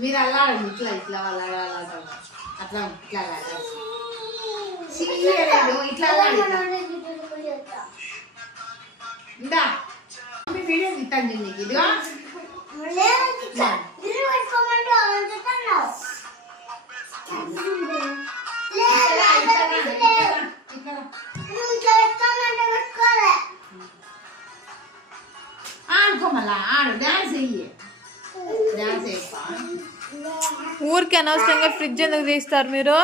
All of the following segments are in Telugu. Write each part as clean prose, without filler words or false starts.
మీరు అల్లాడండి ఇట్లా ఇట్లా అల్లాడు అట్లా ఇట్లా ఇట్లా ఇందా వీడియో తీస్తాను నీకు ఇదిగా ఆడుకో మళ్ళా ఆడు డాన్స్ చెయ్యి డాన్స్ వేస్తా ఊరికి అనవసరంగా ఫ్రిడ్జ్ ఎందుకు తీస్తారు మీరు?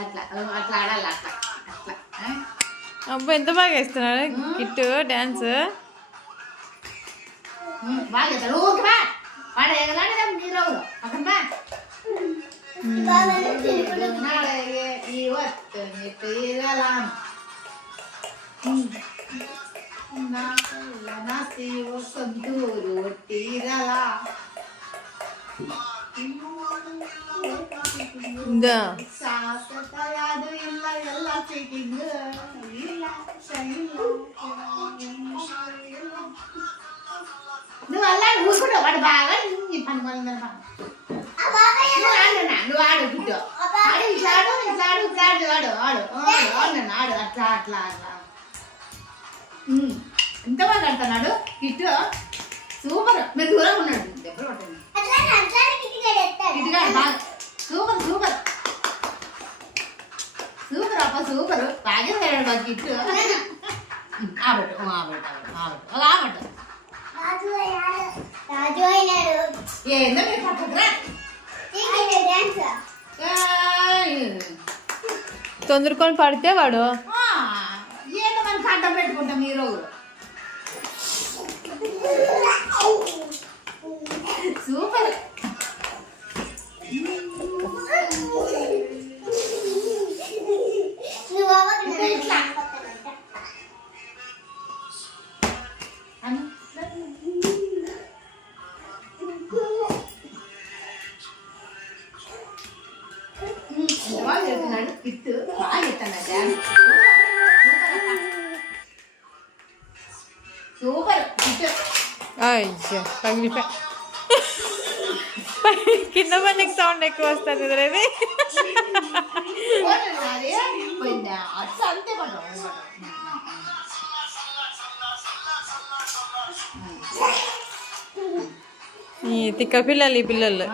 అట్లా అట్లా ఆడాలి అట్లా అట్లా అబ్బా ఎంత బాగా వేస్తున్నాడు కిట్టు డాన్స్. బాగా ఓకే వాడు ఎలాంటి మీరు అక్కడ నువ్వు అలా ఊరుకుంటావు వాడు బాగా నువ్వు ఆడు గిట్టు ఆడు ఇట్లా ఆడు ఇట్లా ఆడు ఇట్లా ఆడు ఆడు ఆడు ఆడు ఆడు అట్లా అట్లా అట్లా ఎంత బాగా ఆడుతున్నాడు గిట్టు సూపర్. మీరు దూరంగా ఉన్నాడు ఎప్పుడు పట్టండి గిట్టుగా బాగా సూపర్ సూపర్ సూపర్ అప్ప సూపర్ బాగా తిన్నాడు బాగా గిట్టు ఆబట్టు ఆబట్టు ఆబట్టు అలా ఆబట్టు ఏందో మీరు పక్కకురా తొందరకొని పడితే వాడు ఏదో మనకి అడ్డం పెట్టుకుంటాం మీరు సూపర్. బాగా చెప్తున్నాడు కిట్టు బాగా చెప్తాను డ్యాన్స్ సూపర్ కిట్టు. అయ్యా పగిలిపోయి కింద పనికి సౌండ్ ఎక్కువ వస్తుంది కదరేది. అంతే పడ ఈ తిక్క పిల్లలు ఈ పిల్లలు